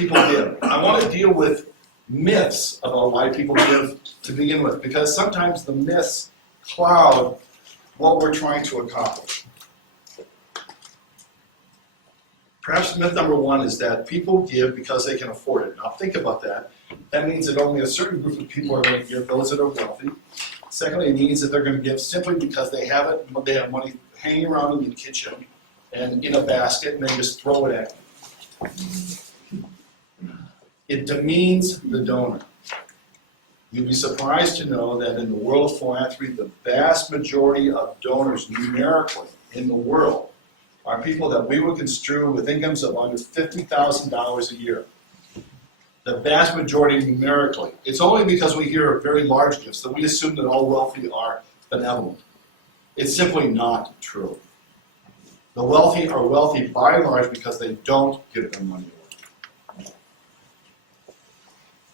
people give. I want to deal with myths about why people give to begin with, because sometimes the myths cloud what we're trying to accomplish. Perhaps myth number one is that people give because they can afford it. Now think about that. That means that only a certain group of people are going to give, those that are wealthy. Secondly, it means that they're going to give simply because they have it, they have money hanging around in the kitchen and in a basket, and they just throw it at you. It demeans the donor. You'd be surprised to know that in the world of philanthropy, the vast majority of donors numerically in the world are people that we would construe with incomes of under $50,000 a year. The vast majority numerically. It's only because we hear of very large gifts that we assume that all wealthy are benevolent. It's simply not true. The wealthy are wealthy by and large because they don't give their money away.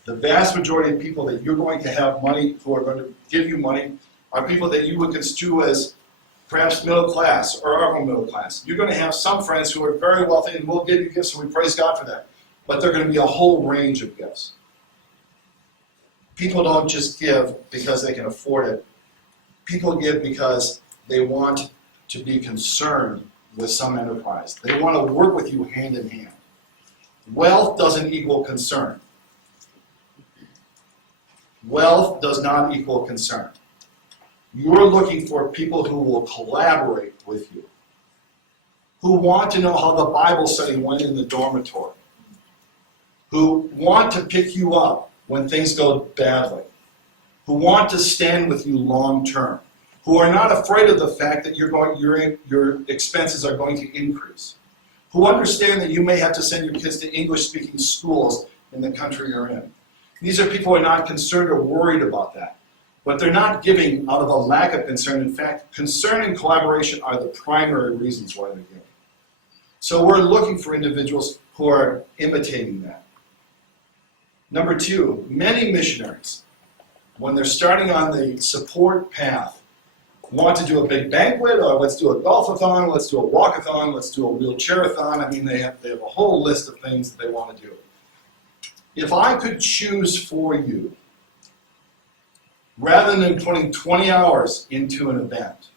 The vast majority of people that you're going to have money, who are going to give you money, are people that you would construe as perhaps middle class or upper middle class. You're going to have some friends who are very wealthy and will give you gifts, and we praise God for that. But they're going to be a whole range of gifts. People don't just give because they can afford it. People give because they want to be concerned with some enterprise. They want to work with you hand in hand. Wealth doesn't equal concern. Wealth does not equal concern. You're looking for people who will collaborate with you, who want to know how the Bible study went in the dormitory, who want to pick you up when things go badly, who want to stand with you long term, who are not afraid of the fact that your expenses are going to increase, who understand that you may have to send your kids to English-speaking schools in the country you're in. These are people who are not concerned or worried about that. But they're not giving out of a lack of concern. In fact, concern and collaboration are the primary reasons why they're giving. So we're looking for individuals who are imitating that. Number two, many missionaries, when they're starting on the support path, want to do a big banquet, or let's do a golf-a-thon, let's do a walk-a-thon, let's do a wheelchair-a-thon. I mean, they have a whole list of things that they want to do. If I could choose for you, rather than putting 20 hours into an event,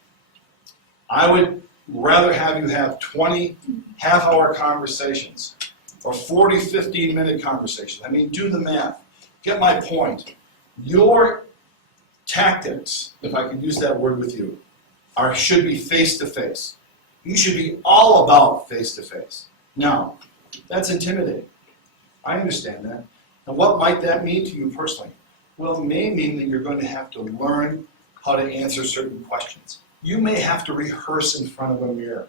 I would rather have you have 20 half-hour conversations or 40, 15-minute conversations. I mean, do the math. Get my point. Your tactics, if I could use that word with you, should be face-to-face. You should be all about face-to-face. Now, that's intimidating. I understand that. And what might that mean to you personally? Well, it may mean that you're going to have to learn how to answer certain questions. You may have to rehearse in front of a mirror.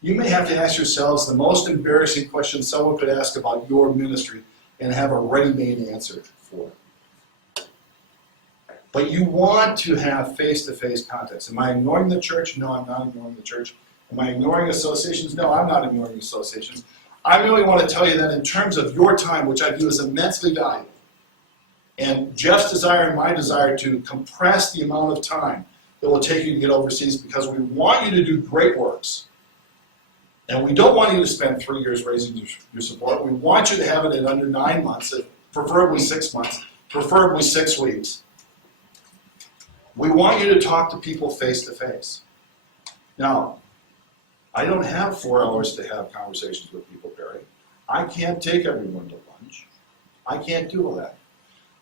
You may have to ask yourselves the most embarrassing question someone could ask about your ministry and have a ready-made answer for it. But you want to have face-to-face contacts. Am I ignoring the church? No, I'm not ignoring the church. Am I ignoring associations? No, I'm not ignoring associations. I really want to tell you that in terms of your time, which I view as immensely valuable, and Jeff's desire and my desire to compress the amount of time that will take you to get overseas, because we want you to do great works. And we don't want you to spend 3 years raising your support. We want you to have it in under 9 months, preferably 6 months, preferably 6 weeks. We want you to talk to people face to face. Now, I don't have 4 hours to have conversations with people, Barry. I can't take everyone to lunch. I can't do all that.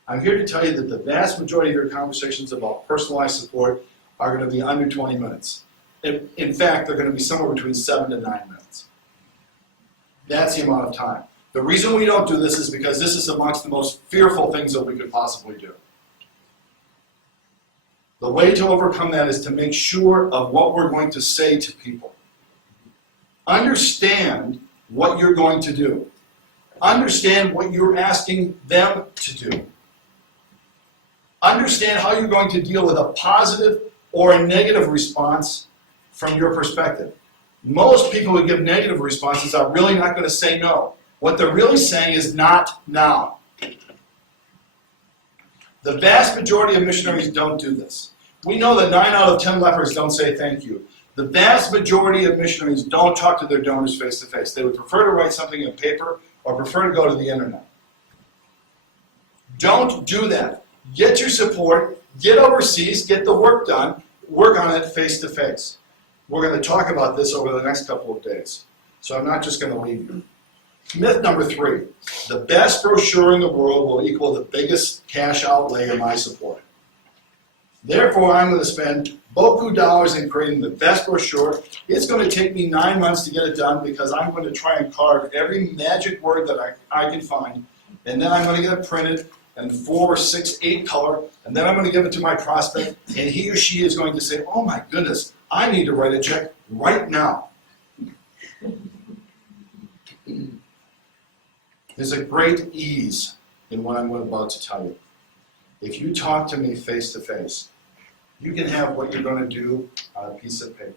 I'm here to tell you that the vast majority of your conversations about personalized support are going to be under 20 minutes. In fact, they're going to be somewhere between 7 to 9 minutes. That's the amount of time. The reason we don't do this is because this is amongst the most fearful things that we could possibly do. The way to overcome that is to make sure of what we're going to say to people. Understand what you're going to do. Understand what you're asking them to do. Understand how you're going to deal with a positive or a negative response from your perspective. Most people who give negative responses are really not going to say no. What they're really saying is not now. The vast majority of missionaries don't do this. We know that 9 out of 10 lepers don't say thank you. The vast majority of missionaries don't talk to their donors face to face. They would prefer to write something in paper or prefer to go to the internet. Don't do that. Get your support, get overseas, get the work done, work on it face to face. We're going to talk about this over the next couple of days. So I'm not just going to leave you. Myth number 3, the best brochure in the world will equal the biggest cash outlay in my support. Therefore, I'm going to spend beaucoup dollars in creating the best brochure. It's going to take me 9 months to get it done because I'm going to try and carve every magic word that I can find, and then I'm going to get it printed in 4, 6, 8 color, and then I'm going to give it to my prospect, and he or she is going to say, oh my goodness, I need to write a check right now. There's a great ease in what I'm about to tell you. If you talk to me face to face, you can have what you're going to do on a piece of paper.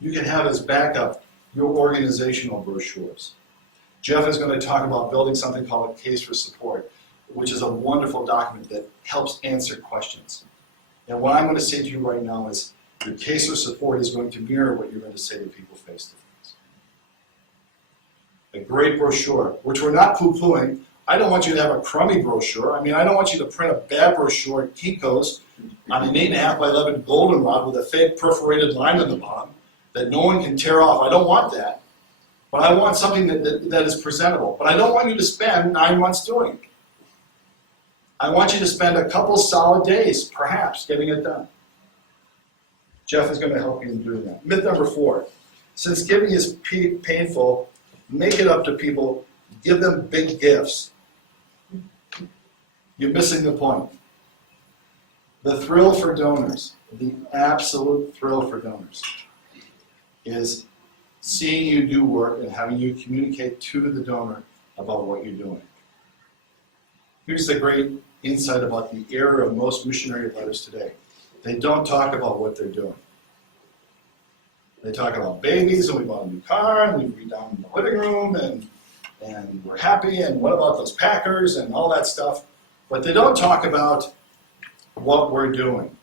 You can have as backup your organizational brochures. Jeff is going to talk about building something called a case for support, which is a wonderful document that helps answer questions. And what I'm going to say to you right now is your case for support is going to mirror what you're going to say to people face to face. A great brochure, which we're not poo-pooing. I don't want you to have a crummy brochure. I mean, I don't want you to print a bad brochure at Kinko's on an 8.5 by 11 goldenrod with a fake perforated line on the bottom that no one can tear off. I don't want that. But I want something that is presentable. But I don't want you to spend 9 months doing it. I want you to spend a couple solid days, perhaps, getting it done. Jeff is going to help you in doing that. Myth number 4, since giving is painful, make it up to people, give them big gifts. You're missing the point. The thrill for donors, the absolute thrill for donors, is seeing you do work and having you communicate to the donor about what you're doing. Here's the great insight about the error of most missionary letters today. They don't talk about what they're doing. They talk about babies, and we bought a new car, and we redone the living room, and we're happy, and what about those Packers, and all that stuff. But they don't talk about what we're doing.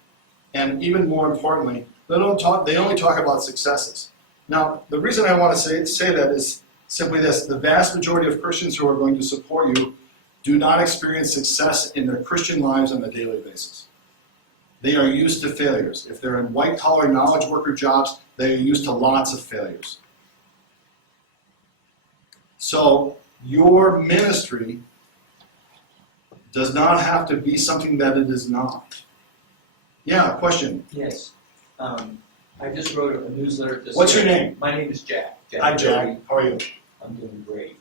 And even more importantly, they only talk about successes. Now, the reason I want to say that is simply this. The vast majority of Christians who are going to support you do not experience success in their Christian lives on a daily basis. They are used to failures. If they're in white-collar knowledge worker jobs, they are used to lots of failures. So your ministry does not have to be something that it is not. Yeah, question? Yes. I just wrote a newsletter. What's your name? My name is Jack. Hi, Jack. How are you? I'm doing great.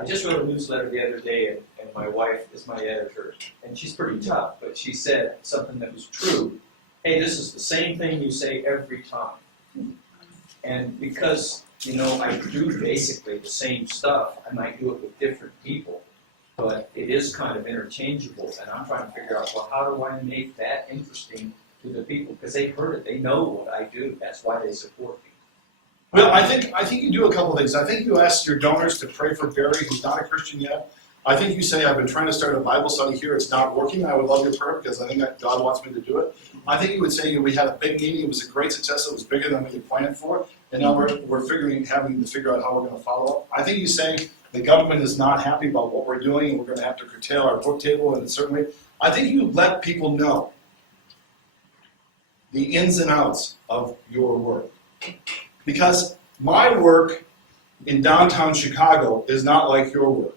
I just wrote a newsletter the other day, and my wife is my editor, and she's pretty tough, but she said something that was true. Hey, this is the same thing you say every time. And because, I do basically the same stuff, I might do it with different people, but it is kind of interchangeable, and I'm trying to figure out, well, how do I make that interesting to the people? Because they heard it, they know what I do, that's why they support me. Well, I think you do a couple of things. I think you ask your donors to pray for Barry, who's not a Christian yet. I think you say, I've been trying to start a Bible study here, it's not working. I would love your prayer because I think that God wants me to do it. I think you would say, we had a big meeting, it was a great success, it was bigger than we had planned for, and now we're having to figure out how we're going to follow up. I think you say, the government is not happy about what we're doing, and we're going to have to curtail our book table, and certainly, I think you let people know the ins and outs of your work. Because my work in downtown Chicago is not like your work.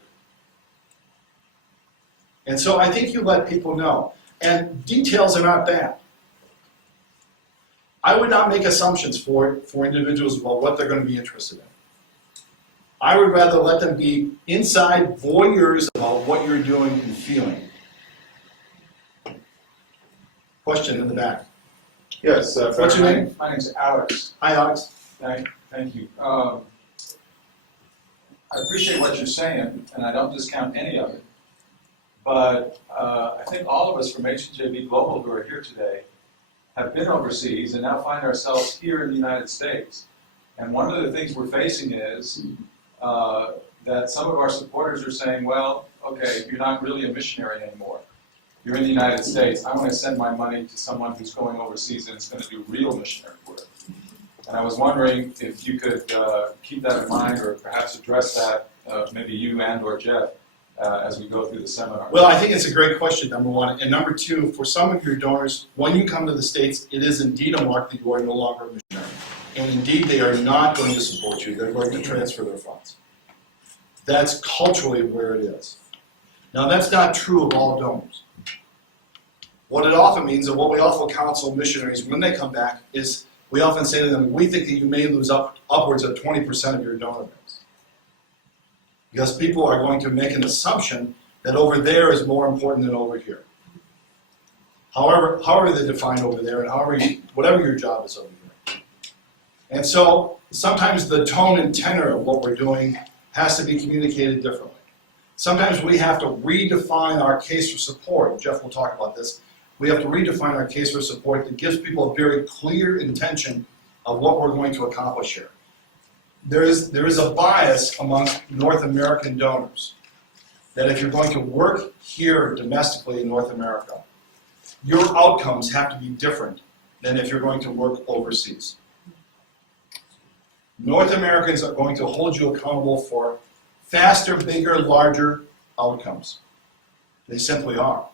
And so I think you let people know. And details are not bad. I would not make assumptions for individuals about what they're going to be interested in. I would rather let them be inside voyeurs about what you're doing and feeling. Question in the back. Yes. What's your name? My name's Alex. Hi, Alex. Thank you. I appreciate what you're saying, and I don't discount any of it. But I think all of us from HJB Global who are here today have been overseas and now find ourselves here in the United States. And one of the things we're facing is that some of our supporters are saying, well, okay, you're not really a missionary anymore. You're in the United States. I want to send my money to someone who's going overseas and is going to do real missionary work. And I was wondering if you could keep that in mind or perhaps address that maybe you and or Jeff, as we go through the seminar. Well, I think it's a great question, number one. And number two, for some of your donors, when you come to the States, it is indeed a mark that you are no longer a missionary. And indeed, they are not going to support you. They're going to transfer their funds. That's culturally where it is. Now, that's not true of all donors. What it often means, and what we often counsel missionaries when they come back, is we often say to them, we think that you may lose upwards of 20% of your donor base. Because people are going to make an assumption that over there is more important than over here. However they define over there, and whatever your job is over here. And so, sometimes the tone and tenor of what we're doing has to be communicated differently. Sometimes we have to redefine our case for support. Jeff will talk about this. We have to redefine our case for support that gives people a very clear intention of what we're going to accomplish here. There is a bias amongst North American donors that if you're going to work here domestically in North America, your outcomes have to be different than if you're going to work overseas. North Americans are going to hold you accountable for faster, bigger, larger outcomes. They simply are.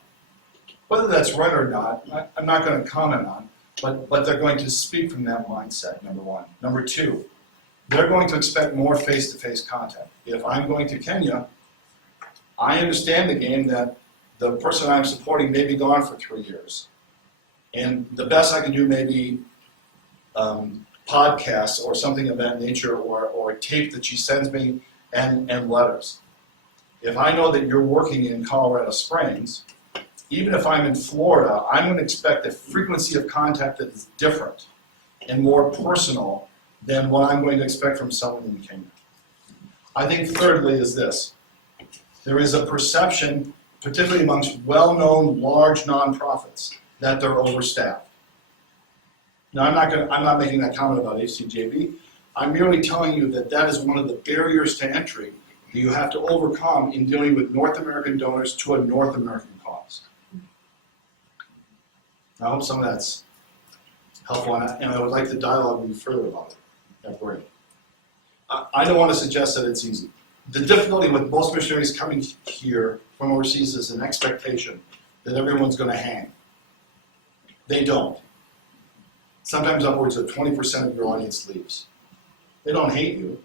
Whether that's right or not, I'm not going to comment on, but they're going to speak from that mindset, number one. Number two, they're going to expect more face-to-face contact. If I'm going to Kenya, I understand the game that the person I'm supporting may be gone for 3 years. And the best I can do may be podcasts or something of that nature, or a tape that she sends me, and letters. If I know that you're working in Colorado Springs, even if I'm in Florida, I'm going to expect a frequency of contact that is different and more personal than what I'm going to expect from someone in Kenya. I think thirdly is this. There is a perception, particularly amongst well-known large nonprofits, that they're overstaffed. Now, I'm not making that comment about HCJB. I'm merely telling you that that is one of the barriers to entry that you have to overcome in dealing with North American donors to a North American cause. I hope some of that's helpful, and I would like to dialogue with you further about it. I don't want to suggest that it's easy. The difficulty with most missionaries coming here from overseas is an expectation that everyone's going to hang. They don't. Sometimes upwards of 20% of your audience leaves. They don't hate you.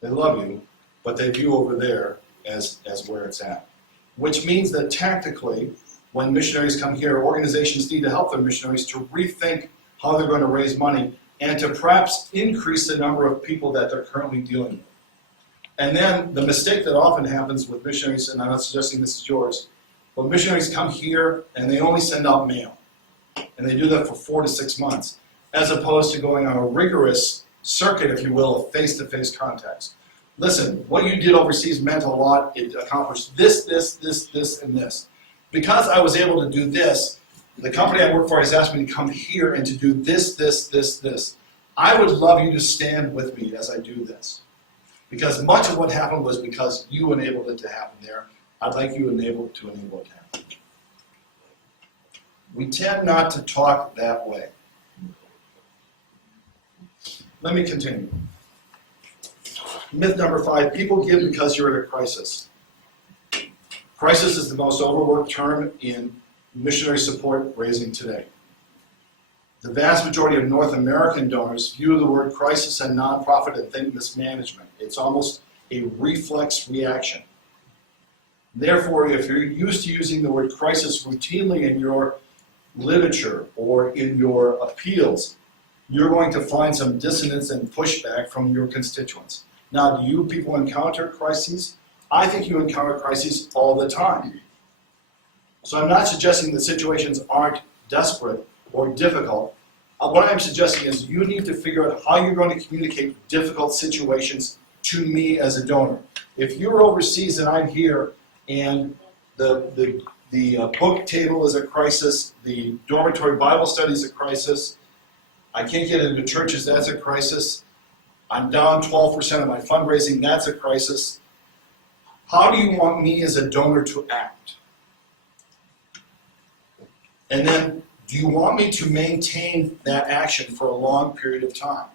They love you, but they view over there as where it's at. Which means that tactically, when missionaries come here, organizations need to help their missionaries to rethink how they're going to raise money and to perhaps increase the number of people that they're currently dealing with. And then the mistake that often happens with missionaries, and I'm not suggesting this is yours, but missionaries come here and they only send out mail. And they do that for 4 to 6 months, as opposed to going on a rigorous circuit, if you will, of face-to-face contacts. Listen, what you did overseas meant a lot. It accomplished this, and this. Because I was able to do this, the company I work for has asked me to come here and to do this. I would love you to stand with me as I do this. Because much of what happened was because you enabled it to happen there. I'd like you to enable it to happen. We tend not to talk that way. Let me continue. Myth number 5, people give because you're at a crisis. Crisis is the most overworked term in missionary support raising today. The vast majority of North American donors view the word crisis and nonprofit and think mismanagement. It's almost a reflex reaction. Therefore, if you're used to using the word crisis routinely in your literature or in your appeals, you're going to find some dissonance and pushback from your constituents. Now, do you people encounter crises? I think you encounter crises all the time. So I'm not suggesting that situations aren't desperate or difficult. What I'm suggesting is you need to figure out how you're going to communicate difficult situations to me as a donor. If you're overseas and I'm here and the book table is a crisis, the dormitory Bible study is a crisis, I can't get into churches, that's a crisis, I'm down 12% of my fundraising, that's a crisis. How do you want me as a donor to act? And then, do you want me to maintain that action for a long period of time,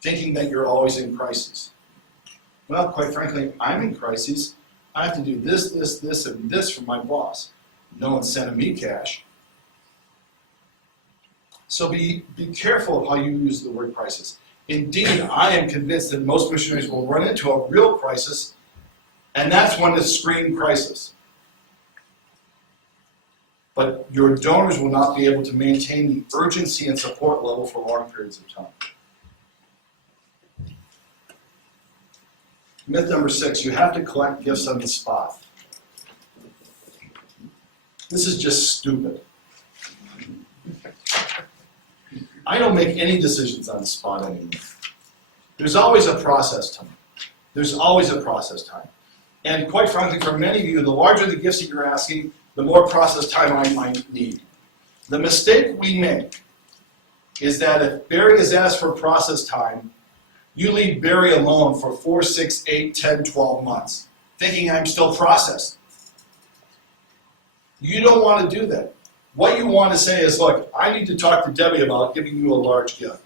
thinking that you're always in crisis? Well, quite frankly, I'm in crisis. I have to do this, this, this, and this for my boss. No one's sending me cash. So be careful of how you use the word crisis. Indeed, I am convinced that most missionaries will run into a real crisis, and that's when it's screamed crisis. But your donors will not be able to maintain the urgency and support level for long periods of time. Myth number 6, you have to collect gifts on the spot. This is just stupid. I don't make any decisions on the spot anymore. There's always a process time. There's always a process time. And quite frankly, for many of you, the larger the gifts that you're asking, the more process time I might need. The mistake we make is that if Barry is asked for process time, you leave Barry alone for 4, 6, 8, 10, 12 months, thinking I'm still processed. You don't want to do that. What you want to say is, look, I need to talk to Debbie about giving you a large gift.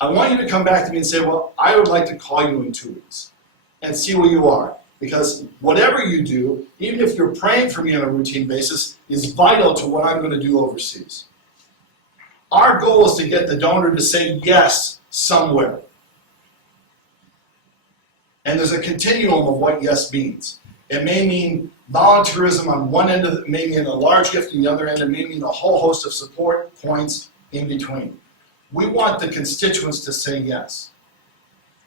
I want you to come back to me and say, well, I would like to call you in 2 weeks and see where you are. Because whatever you do, even if you're praying for me on a routine basis, is vital to what I'm going to do overseas. Our goal is to get the donor to say yes somewhere. And there's a continuum of what yes means. It may mean volunteerism on one end of it, may mean a large gift on the other end, and may mean a whole host of support points in between. We want the constituents to say yes.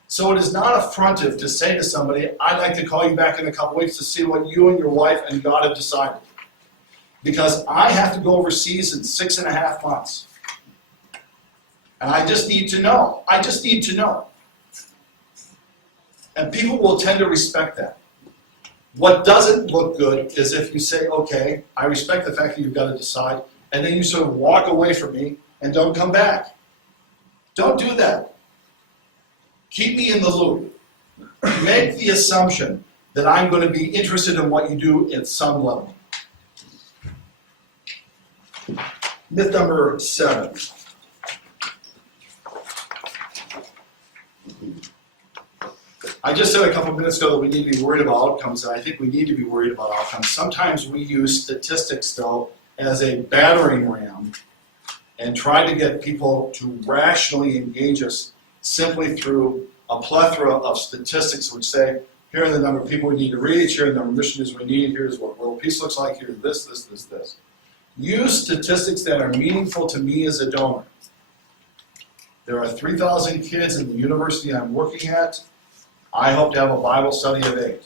So it is not affrontive to say to somebody, I'd like to call you back in a couple weeks to see what you and your wife and God have decided. Because I have to go overseas in 6.5 months. And I just need to know. I just need to know. And people will tend to respect that. What doesn't look good is if you say, okay, I respect the fact that you've got to decide, and then you sort of walk away from me and don't come back. Don't do that. Keep me in the loop. Make the assumption that I'm going to be interested in what you do at some level. Myth number 7. I just said a couple of minutes ago that we need to be worried about outcomes, and I think we need to be worried about outcomes. Sometimes we use statistics, though, as a battering ram and try to get people to rationally engage us simply through a plethora of statistics which say, here are the number of people we need to reach, here are the number of missionaries we need, here's what world peace looks like, here's this. Use statistics that are meaningful to me as a donor. There are 3,000 kids in the university I'm working at. I hope to have a Bible study of 8.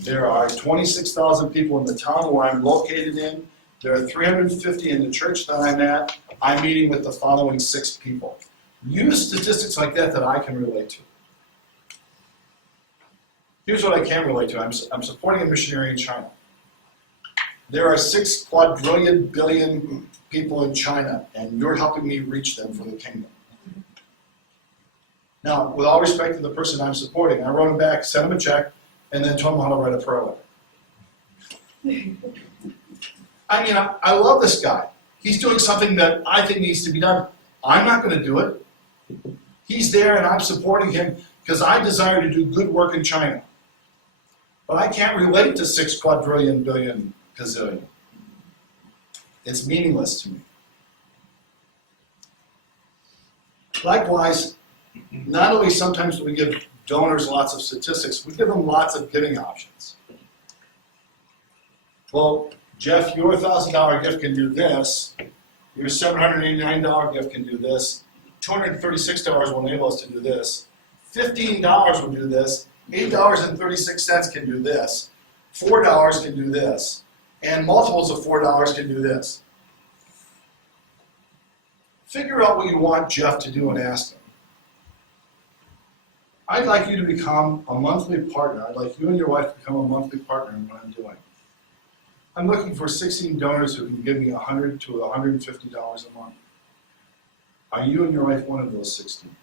There are 26,000 people in the town where I'm located in. There are 350 in the church that I'm at. I'm meeting with the following 6 people. Use statistics like that I can relate to. Here's what I can relate to. I'm supporting a missionary in China. There are 6 quadrillion billion people in China, and you're helping me reach them for the kingdom. Now, with all respect to the person I'm supporting, I wrote him back, sent him a check, and then told him how to write a prayer letter. I mean, I love this guy. He's doing something that I think needs to be done. I'm not going to do it. He's there, and I'm supporting him because I desire to do good work in China. But I can't relate to 6 quadrillion billion gazillion. It's meaningless to me. Likewise, not only sometimes do we give donors lots of statistics, we give them lots of giving options. Well, Jeff, your $1,000 gift can do this. Your $789 gift can do this. $236 will enable us to do this. $15 will do this. $8.36 can do this. $4 can do this. And multiples of $4 can do this. Figure out what you want Jeff to do and ask him. I'd like you to become a monthly partner. I'd like you and your wife to become a monthly partner in what I'm doing. I'm looking for 16 donors who can give me $100 to $150 a month. Are you and your wife one of those 16?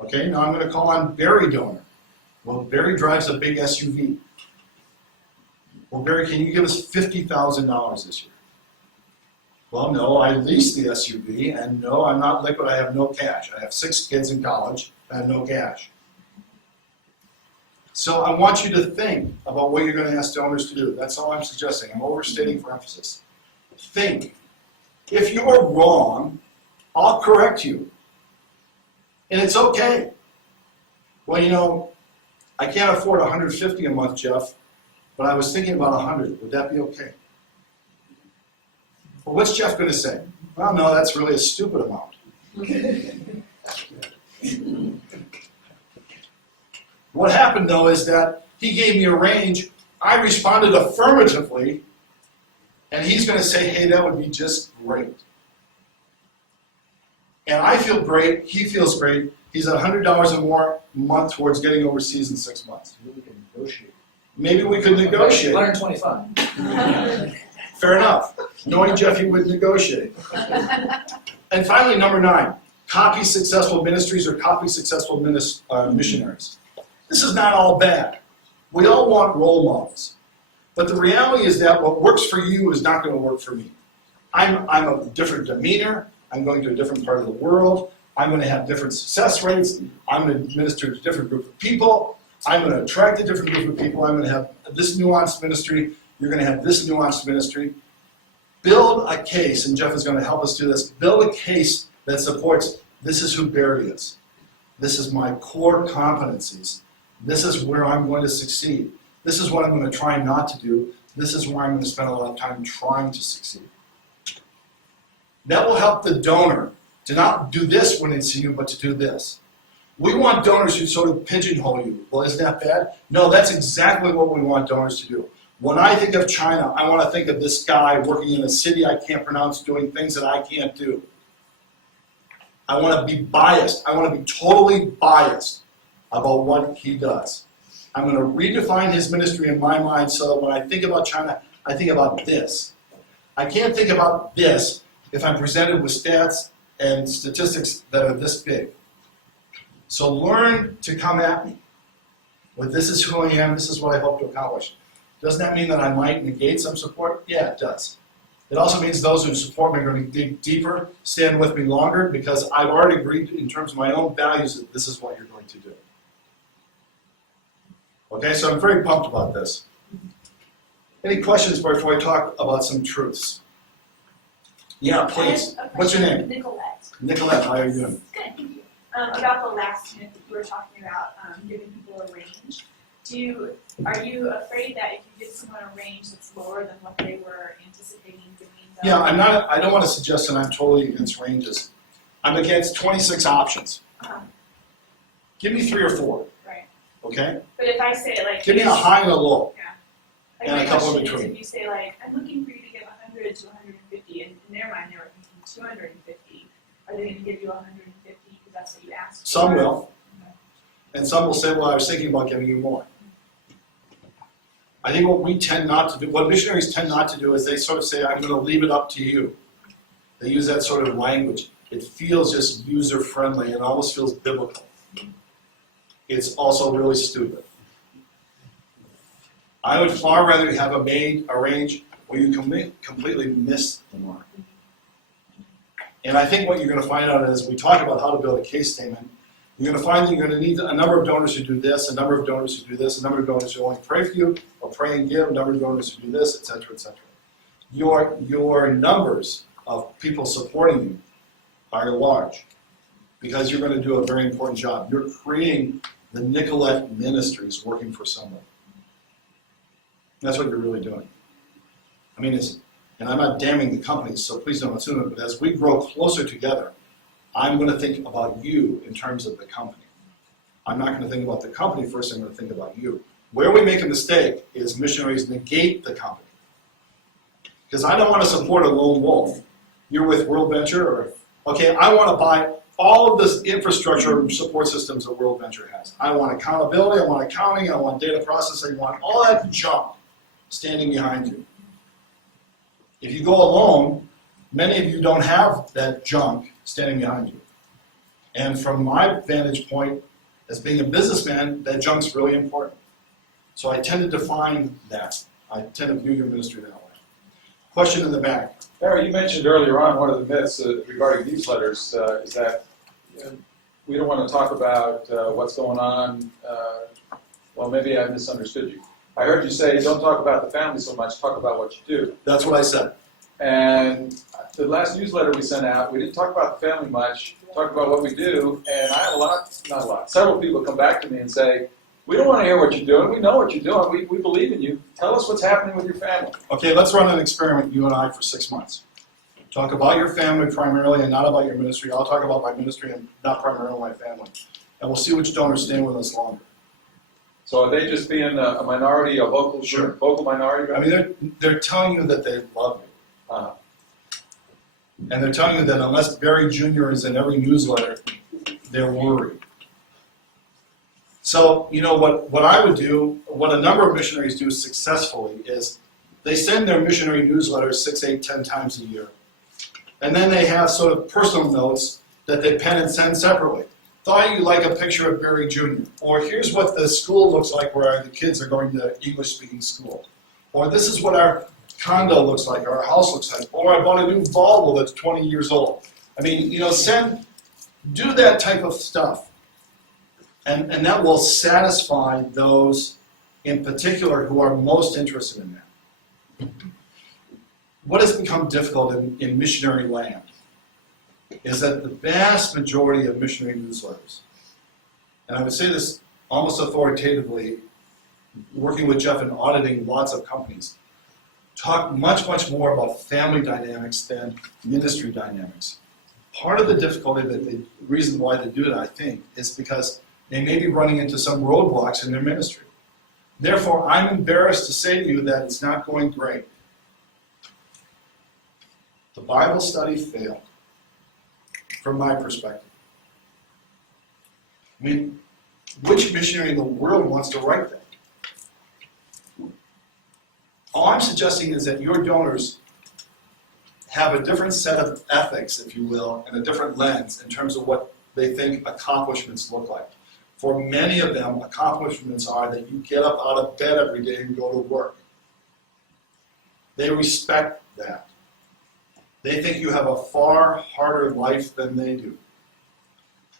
Okay, now I'm going to call on Barry donor. Well, Barry drives a big SUV. Well, Barry, can you give us $50,000 this year? Well, no, I leased the SUV, and no, I'm not liquid, I have no cash. I have 6 kids in college, I have no cash. So I want you to think about what you're gonna ask donors to do. That's all I'm suggesting. I'm overstating for emphasis. Think. If you're wrong, I'll correct you. And it's okay. Well, you know, I can't afford $150 a month, Jeff, but I was thinking about $100. Would that be okay? Well, what's Jeff gonna say? Well, no, that's really a stupid amount. What happened though is that he gave me a range, I responded affirmatively, and he's gonna say, hey, that would be just great. And I feel great, he feels great, he's at $100 or more a month towards getting overseas in 6 months. Maybe we can negotiate. Maybe we could negotiate. 125. Fair enough. Knowing Jeff, he would negotiate. And finally, number 9, copy successful ministries or copy successful missionaries. This is not all bad. We all want role models. But the reality is that what works for you is not going to work for me. I'm a different demeanor. I'm going to a different part of the world. I'm going to have different success rates. I'm going to minister to a different group of people. I'm going to attract a different group of people. I'm going to have this nuanced ministry. You're going to have this nuanced ministry. Build a case, and Jeff is going to help us do this. Build a case that supports this is who Barry is. This is my core competencies. This is where I'm going to succeed. This is what I'm going to try not to do. This is where I'm going to spend a lot of time trying to succeed. That will help the donor to not do this when they see you, but to do this. We want donors who sort of pigeonhole you. Well, isn't that bad? No, that's exactly what we want donors to do. When I think of China, I want to think of this guy working in a city I can't pronounce, doing things that I can't do. I want to be biased. I want to be totally biased about what he does. I'm going to redefine his ministry in my mind so that when I think about China, I think about this. I can't think about this if I'm presented with stats and statistics that are this big. So learn to come at me with this is who I am, this is what I hope to accomplish. Doesn't that mean that I might negate some support? Yeah, it does. It also means those who support me are going to dig deeper, stand with me longer, because I've already agreed in terms of my own values that this is what you're going to do. Okay, so I'm very pumped about this. Any questions before I talk about some truths? Yeah, please. Are your name? Nicolette. Nicolette, how are you doing? Good, thank you. About the last myth that you were talking about, giving people a range. Are you afraid that if you give someone a range that's lower than what they were anticipating doing? Yeah, I don't want to suggest that I'm totally against ranges. I'm against 26 options. Give me 3 or 4. Right. Okay? But if I say like, Give me a high and a low. like and my a couple in question is, between. if you say like, I'm looking for you to give 100 to 150, and in their mind they were thinking 250, are they going to give you 150 because that's what you asked for? Some will. And some will say, well, I was thinking about giving you more. I think what we tend not to do, what missionaries tend not to do is they sort of say, I'm going to leave it up to you. They use that sort of language. It feels just user-friendly and almost feels biblical. It's also really stupid. I would far rather have a range where you completely miss the mark. And I think what you're going to find out is we talk about how to build a case statement. You're going to find that you're going to need a number of donors who do this, a number of donors who do this, a number of donors who only pray for you or pray and give, a number of donors who do this, etc., etc. Your numbers of people supporting you are large because you're going to do a very important job. You're creating the Nicolette Ministries working for someone. That's what you're really doing. I mean, and I'm not damning the companies, so please don't assume it, but as we grow closer together, I'm going to think about you in terms of the company. I'm not going to think about the company first, I'm going to think about you. Where we make a mistake is missionaries negate the company. Because I don't want to support a lone wolf. You're with World Venture, or, okay, I want to buy all of this infrastructure support systems that World Venture has. I want accountability, I want accounting, I want data processing, I want all that junk standing behind you. If you go alone, many of you don't have that junk standing behind you. And from my vantage point, as being a businessman, that junk's really important. So I tend to define that. I tend to view your ministry that way. Question in the back. Larry, you mentioned earlier on one of the myths regarding newsletters is that we don't want to talk about what's going on. Well, maybe I misunderstood you. I heard you say don't talk about the family so much, talk about what you do. That's what I said. And the last newsletter we sent out, we didn't talk about the family much, talked about what we do, and I had several people come back to me and say, we don't want to hear what you're doing, we know what you're doing, we believe in you, tell us what's happening with your family. Okay, let's run an experiment, you and I, for 6 months. Talk about your family primarily and not about your ministry. I'll talk about my ministry and not primarily my family. And we'll see which donors stay with us longer. So are they just being a minority, a vocal, Sure. vocal minority? I mean, they're telling you that they love you. And they're telling you that unless Barry Jr. is in every newsletter, they're worried. So, you know, what I would do, what a number of missionaries do successfully is they send their missionary newsletters 6, 8, 10 times a year. And then they have sort of personal notes that they pen and send separately. Thought you'd like a picture of Barry Jr. Or here's what the school looks like where the kids are going to English-speaking school. Or this is what our condo looks like, or our house looks like. Or I bought a new Volvo that's 20 years old. I mean, you know, do that type of stuff. And that will satisfy those in particular who are most interested in that. What has become difficult in missionary land is that the vast majority of missionary newsletters, and I would say this almost authoritatively, working with Jeff and auditing lots of companies, talk much, much more about family dynamics than ministry dynamics. Part of the difficulty, the reason why they do that, I think, is because they may be running into some roadblocks in their ministry. Therefore, I'm embarrassed to say to you that it's not going great. The Bible study failed, from my perspective. I mean, which missionary in the world wants to write that? All I'm suggesting is that your donors have a different set of ethics, if you will, and a different lens in terms of what they think accomplishments look like. For many of them, accomplishments are that you get up out of bed every day and go to work. They respect that. They think you have a far harder life than they do.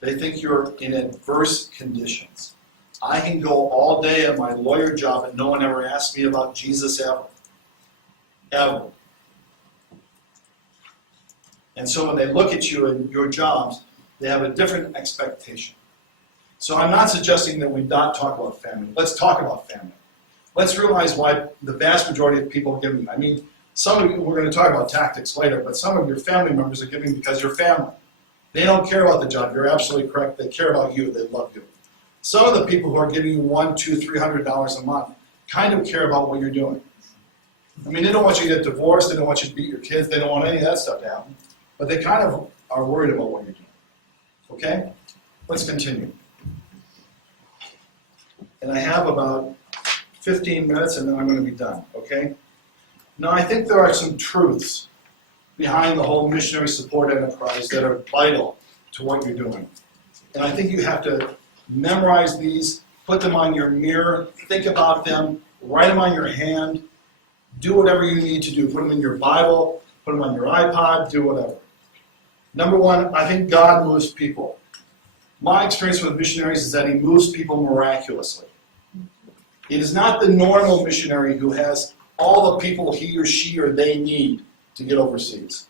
They think you're in adverse conditions. I can go all day at my lawyer job and no one ever asks me about Jesus ever. Ever. And so when they look at you and your jobs, they have a different expectation. So I'm not suggesting that we not talk about family. Let's talk about family. Let's realize why the vast majority of people are giving. I mean, some of you, we're going to talk about tactics later, but some of your family members are giving because you're family. They don't care about the job. You're absolutely correct. They care about you. They love you. Some of the people who are giving you $100, $200, $300 a month kind of care about what you're doing. I mean, they don't want you to get divorced. They don't want you to beat your kids. They don't want any of that stuff to happen. But they kind of are worried about what you're doing. Okay? Let's continue. And I have about 15 minutes and then I'm going to be done, okay? Now, I think there are some truths behind the whole missionary support enterprise that are vital to what you're doing. And I think you have to memorize these, put them on your mirror, think about them, write them on your hand, do whatever you need to do. Put them in your Bible, put them on your iPod, do whatever. Number one, I think God moves people. My experience with missionaries is that he moves people miraculously. It is not the normal missionary who has all the people he or she or they need to get overseas.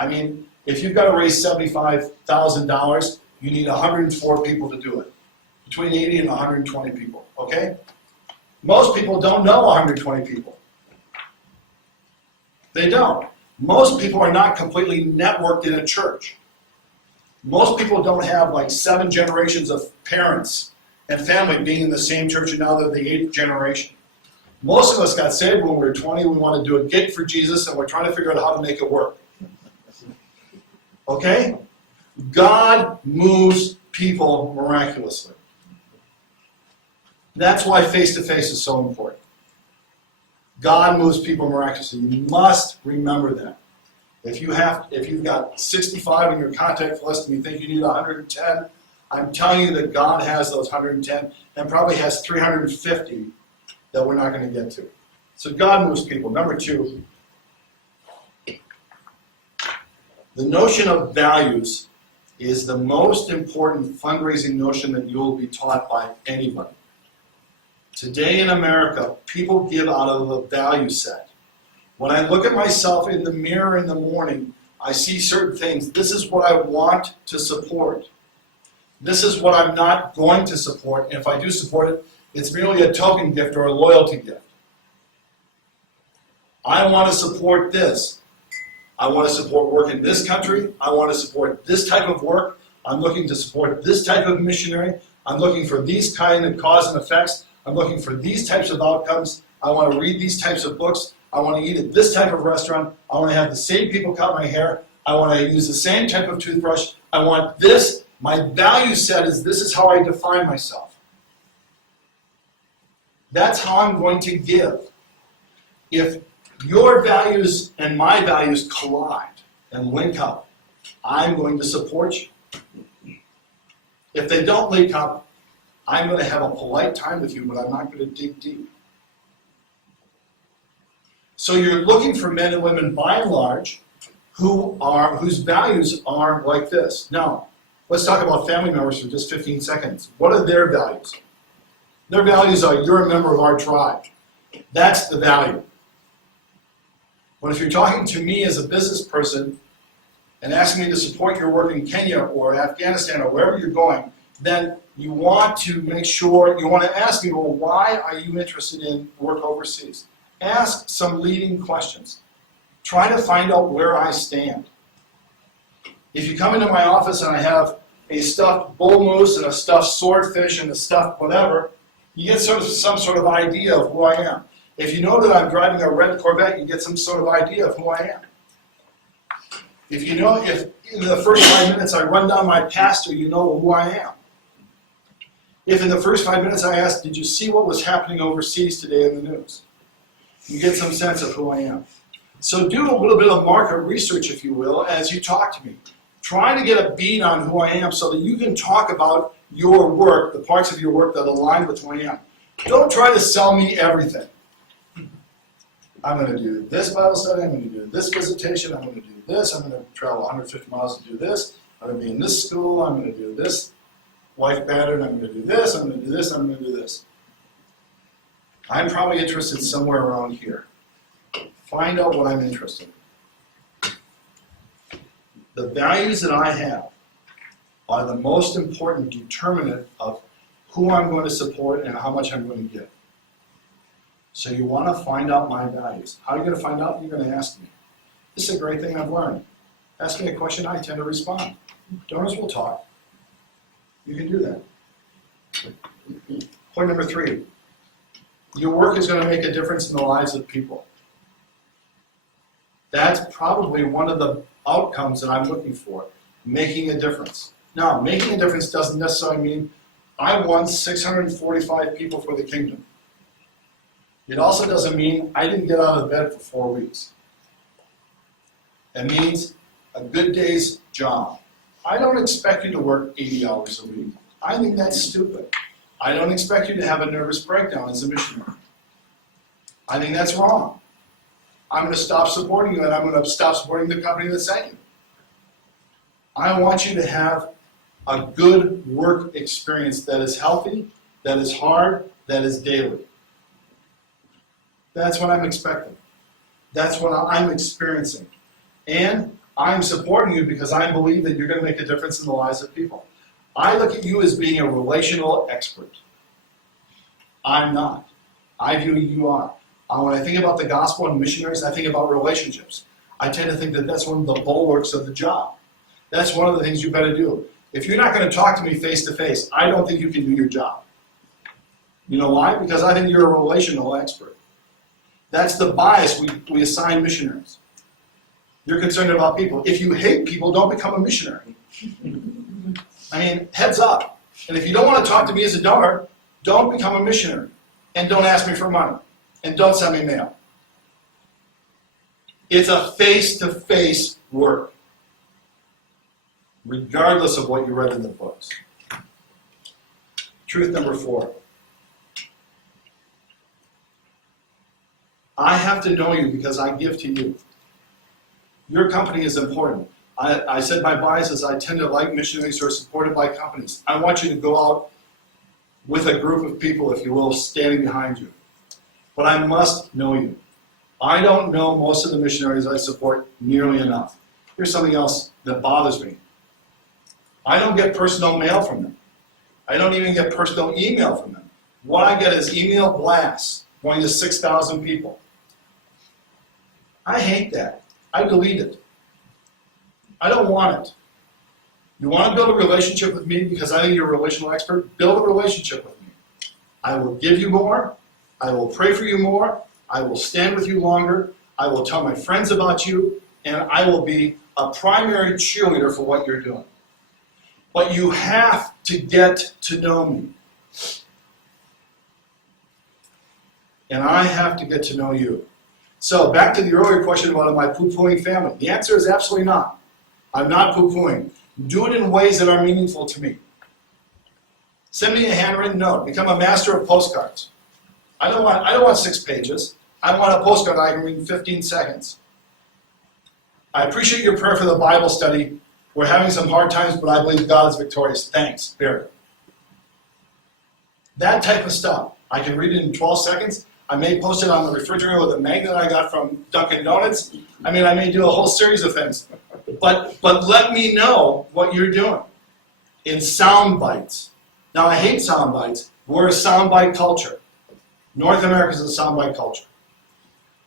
I mean, if you've got to raise $75,000, you need 104 people to do it. Between 80 and 120 people, okay? Most people don't know 120 people. They don't. Most people are not completely networked in a church. Most people don't have like 7 generations of parents and family being in the same church, and now they're the 8th generation. Most of us got saved when we were 20. We want to do a gig for Jesus, and we're trying to figure out how to make it work. Okay? God moves people miraculously. That's why face-to-face is so important. God moves people miraculously. You must remember that. If you've got 65 in your contact list and you think you need 110, I'm telling you that God has those 110 and probably has 350 that we're not going to get to. So God moves people. Number 2, The notion of values is the most important fundraising notion that you will be taught by anybody. Today in America, people give out of a value set. When I look at myself in the mirror in the morning, I see certain things. This is what I want to support. This is what I'm not going to support. And if I do support it, it's merely a token gift or a loyalty gift. I want to support this. I want to support work in this country. I want to support this type of work. I'm looking to support this type of missionary. I'm looking for these kind of cause and effects. I'm looking for these types of outcomes. I want to read these types of books. I want to eat at this type of restaurant. I want to have the same people cut my hair. I want to use the same type of toothbrush. I want this. My value set is this is how I define myself. That's how I'm going to give. If your values and my values collide and link up, I'm going to support you. If they don't link up, I'm going to have a polite time with you, but I'm not going to dig deep. So you're looking for men and women, by and large, whose values are like this. Now, let's talk about family members for just 15 seconds. What are their values? Their values are, you're a member of our tribe. That's the value. But if you're talking to me as a business person and asking me to support your work in Kenya or Afghanistan or wherever you're going, then you want to make sure, you want to ask me, well, why are you interested in work overseas? Ask some leading questions. Try to find out where I stand. If you come into my office and I have a stuffed bull moose and a stuffed swordfish and a stuffed whatever, you get some sort of idea of who I am. If you know that I'm driving a red Corvette, you get some sort of idea of who I am. If you know, if in the first 5 minutes I run down my pastor, you know who I am. If in the first 5 minutes I ask, did you see what was happening overseas today in the news? You get some sense of who I am. So do a little bit of market research, if you will, as you talk to me. Try to get a beat on who I am so that you can talk about your work, the parts of your work that align with who I am. Don't try to sell me everything. I'm going to do this Bible study, I'm going to do this visitation, I'm going to do this, I'm going to travel 150 miles to do this, I'm going to be in this school, I'm going to do this life pattern, I'm going to do this, I'm going to do this, I'm going to do this. I'm probably interested somewhere around here. Find out what I'm interested in. The values that I have are the most important determinant of who I'm going to support and how much I'm going to give. So you want to find out my values. How are you going to find out? You're going to ask me. This is a great thing I've learned. Ask me a question, I tend to respond. Donors will talk. You can do that. Point number 3. Your work is going to make a difference in the lives of people. That's probably one of the outcomes that I'm looking for, making a difference. Now, making a difference doesn't necessarily mean I won 645 people for the kingdom. It also doesn't mean I didn't get out of bed for 4 weeks. It means a good day's job. I don't expect you to work 80 hours a week. I think that's stupid. I don't expect you to have a nervous breakdown as a missionary. I think that's wrong. I'm going to stop supporting you and I'm going to stop supporting the company that sent you. I want you to have a good work experience that is healthy, that is hard, that is daily. That's what I'm expecting. That's what I'm experiencing. And I'm supporting you because I believe that you're going to make a difference in the lives of people. I look at you as being a relational expert. I'm not. I view you are. When I think about the gospel and missionaries, I think about relationships. I tend to think that that's one of the bulwarks of the job. That's one of the things you better do. If you're not going to talk to me face to face, I don't think you can do your job. You know why? Because I think you're a relational expert. That's the bias we assign missionaries. You're concerned about people. If you hate people, don't become a missionary. I mean, heads up. And if you don't want to talk to me as a donor, don't become a missionary. And don't ask me for money. And don't send me mail. It's a face-to-face work, regardless of what you read in the books. Truth number 4. I have to know you because I give to you. Your company is important. I said my bias is I tend to like missionaries who are supported by companies. I want you to go out with a group of people, if you will, standing behind you. But I must know you. I don't know most of the missionaries I support nearly enough. Here's something else that bothers me. I don't get personal mail from them. I don't even get personal email from them. What I get is email blasts going to 6,000 people. I hate that. I delete it. I don't want it. You want to build a relationship with me because I think you're a relational expert? Build a relationship with me. I will give you more. I will pray for you more. I will stand with you longer. I will tell my friends about you. And I will be a primary cheerleader for what you're doing. But you have to get to know me. And I have to get to know you. So back to the earlier question about am I poo-pooing family? The answer is absolutely not. I'm not poo-pooing. Do it in ways that are meaningful to me. Send me a handwritten note. Become a master of postcards. I don't want 6 pages. I want a postcard I can read in 15 seconds. I appreciate your prayer for the Bible study. We're having some hard times, but I believe God is victorious. Thanks, Barry. That type of stuff. I can read it in 12 seconds. I may post it on the refrigerator with a magnet I got from Dunkin' Donuts. I may do a whole series of things. But let me know what you're doing in sound bites. Now, I hate sound bites. We're a sound bite culture. North America is a sound bite culture.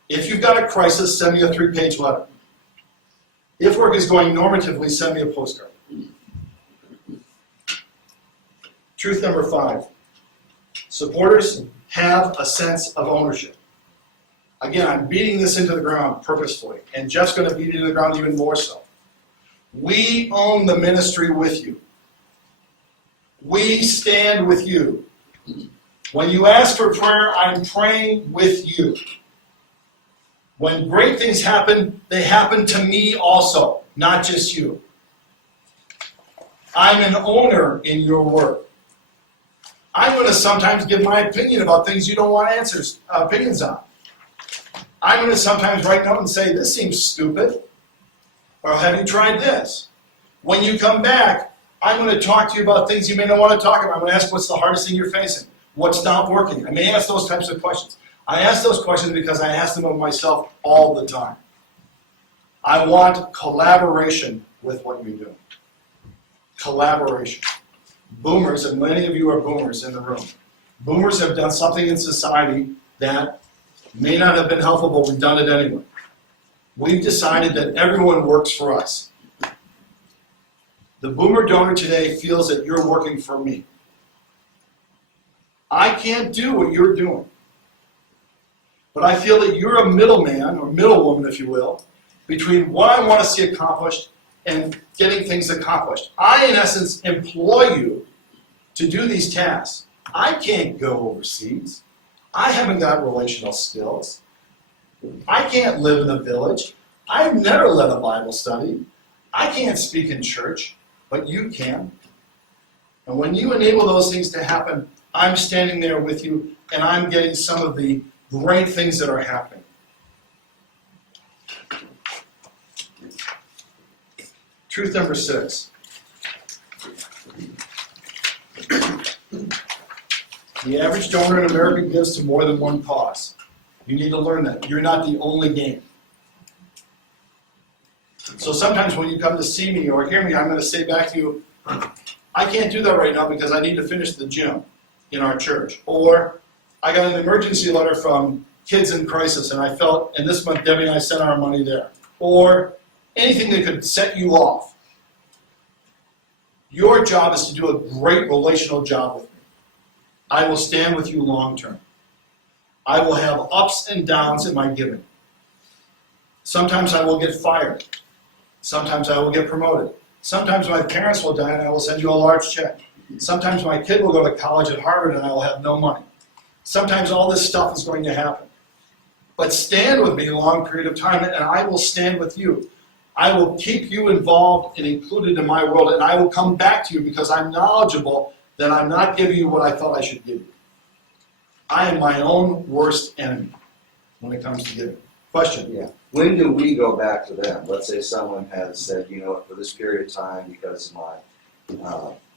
If you've got a crisis, send me a 3-page letter. If work is going normatively, send me a postcard. Truth number 5. Supporters have a sense of ownership. Again, I'm beating this into the ground purposefully, and Jeff's going to beat it into the ground even more so. We own the ministry with you. We stand with you. When you ask for prayer, I'm praying with you. When great things happen, they happen to me also, not just you. I'm an owner in your work. I'm going to sometimes give my opinion about things you don't want opinions on. I'm going to sometimes write note and say, this seems stupid. Or have you tried this? When you come back, I'm going to talk to you about things you may not want to talk about. I'm going to ask what's the hardest thing you're facing? What's not working? I may ask those types of questions. I ask those questions because I ask them of myself all the time. I want collaboration with what you're doing. Collaboration. Boomers, and many of you are boomers in the room. Boomers have done something in society that may not have been helpful, but we've done it anyway. We've decided that everyone works for us. The boomer donor today feels that you're working for me. I can't do what you're doing. But I feel that you're a middleman, or middlewoman, if you will, between what I want to see accomplished and getting things accomplished. I, in essence, employ you to do these tasks. I can't go overseas. I haven't got relational skills. I can't live in a village. I've never led a Bible study. I can't speak in church, but you can. And when you enable those things to happen, I'm standing there with you, and I'm getting some of the great things that are happening. Truth number 6. The average donor in America gives to more than one cause. You need to learn that. You're not the only game. So sometimes when you come to see me or hear me, I'm going to say back to you, I can't do that right now because I need to finish the gym in our church. Or I got an emergency letter from Kids in Crisis, and I felt, and this month Debbie and I sent our money there. Or anything that could set you off. Your job is to do a great relational job with me. I will stand with you long term. I will have ups and downs in my giving. Sometimes I will get fired. Sometimes I will get promoted. Sometimes my parents will die and I will send you a large check. Sometimes my kid will go to college at Harvard and I will have no money. Sometimes all this stuff is going to happen. But stand with me a long period of time and I will stand with you. I will keep you involved and included in my world, and I will come back to you because I'm knowledgeable that I'm not giving you what I thought I should give you. I am my own worst enemy when it comes to giving. Question? Yeah, when do we go back to them? Let's say someone has said, you know what, for this period of time, because of my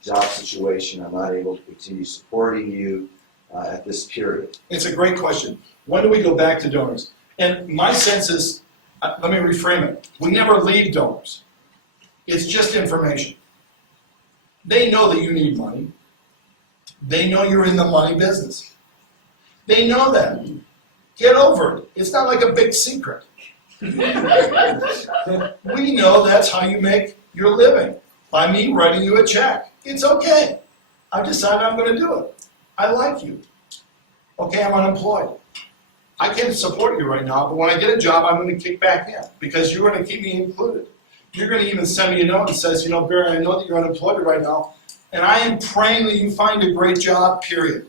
job situation, I'm not able to continue supporting you at this period. It's a great question. When do we go back to donors? And my sense is, let me reframe it. We never leave donors. It's just information. They know that you need money. They know you're in the money business. They know that. Get over it. It's not like a big secret. We know that's how you make your living, by me writing you a check. It's okay. I've decided I'm going to do it. I like you. Okay, I'm unemployed. I can't support you right now, but when I get a job, I'm going to kick back in because you're going to keep me included. You're going to even send me a note that says, you know, Barry, I know that you're unemployed right now, and I am praying that you find a great job, period.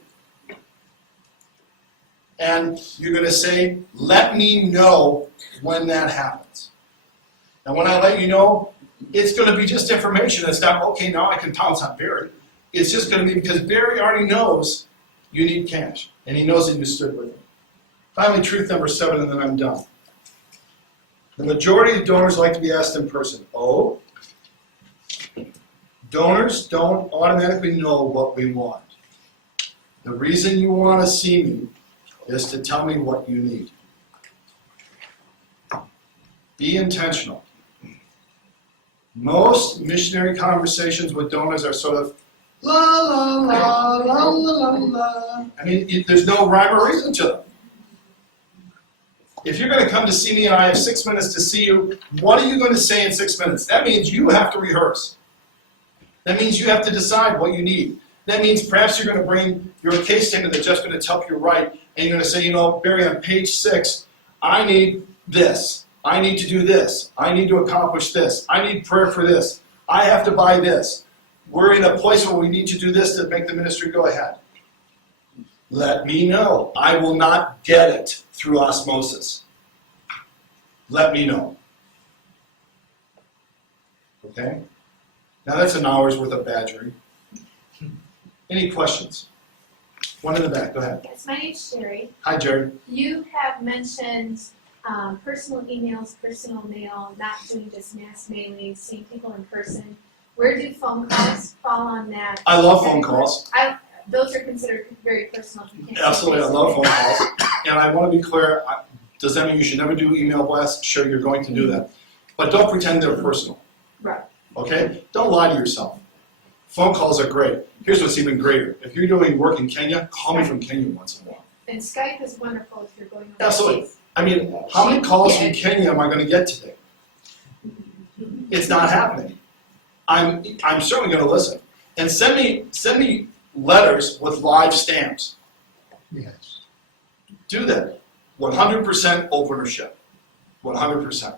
And you're going to say, let me know when that happens. And when I let you know, it's going to be just information. It's not, okay, now I can pounce on Barry. It's just going to be because Barry already knows you need cash, and he knows that you stood with him. Finally, truth number 7, and then I'm done. The majority of donors like to be asked in person. Oh, donors don't automatically know what we want. The reason you want to see me is to tell me what you need. Be intentional. Most missionary conversations with donors are sort of la la la la la la la. I mean, there's no rhyme or reason to them. If you're going to come to see me and I have 6 minutes to see you, what are you going to say in 6 minutes? That means you have to rehearse. That means you have to decide what you need. That means perhaps you're going to bring your case statement that's just going to help you write, and you're going to say, you know, Barry, on page 6, I need this. I need to do this. I need to accomplish this. I need prayer for this. I have to buy this. We're in a place where we need to do this to make the ministry go ahead. Let me know. I will not get it through osmosis. Let me know. Okay? Now that's an hour's worth of badgering. Any questions? One in the back, go ahead. Yes, my name's Sherry. Hi, Jerry. You have mentioned personal emails, personal mail, not doing just mass mailings, seeing people in person. Where do phone calls fall on that? I love phone calls. Those are considered very personal. You can't Absolutely, I love phone calls. And I want to be clear, does that mean you should never do email blasts? Sure, you're going to do that. But don't pretend they're personal. Right. Okay? Don't lie to yourself. Phone calls are great. Here's what's even greater. If you're doing work in Kenya, call me from Kenya once in a while. And Skype is wonderful if you're going overseas. Absolutely. I mean, how many calls from Kenya am I going to get today? It's not happening. I'm certainly going to listen. And send me letters with live stamps. Yes. Do that. 100% ownership. 100%.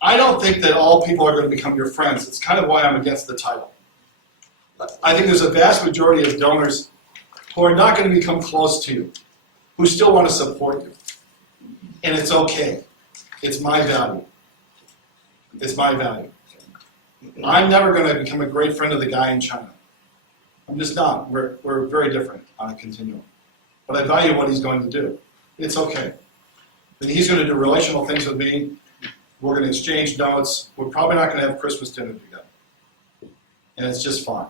I don't think that all people are going to become your friends. It's kind of why I'm against the title. I think there's a vast majority of donors who are not going to become close to you, who still want to support you. And it's okay. It's my value. It's my value. I'm never going to become a great friend of the guy in China. I'm just not. We're very different on a continuum. But I value what he's going to do. It's okay. And he's going to do relational things with me. We're going to exchange notes. We're probably not going to have Christmas dinner together. And it's just fine.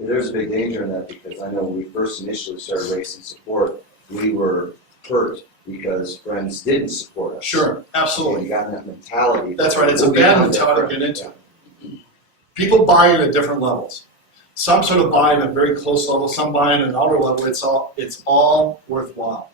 There's a big danger in that because I know when we first initially started raising support, we were hurt because friends didn't support us. Sure, absolutely. You got in that mentality. That's right. It's a We'll be bad on that mentality to friend. get into. People buy it at different levels. Some sort of buy at a very close level. Some buy at an outer level. It's all worthwhile.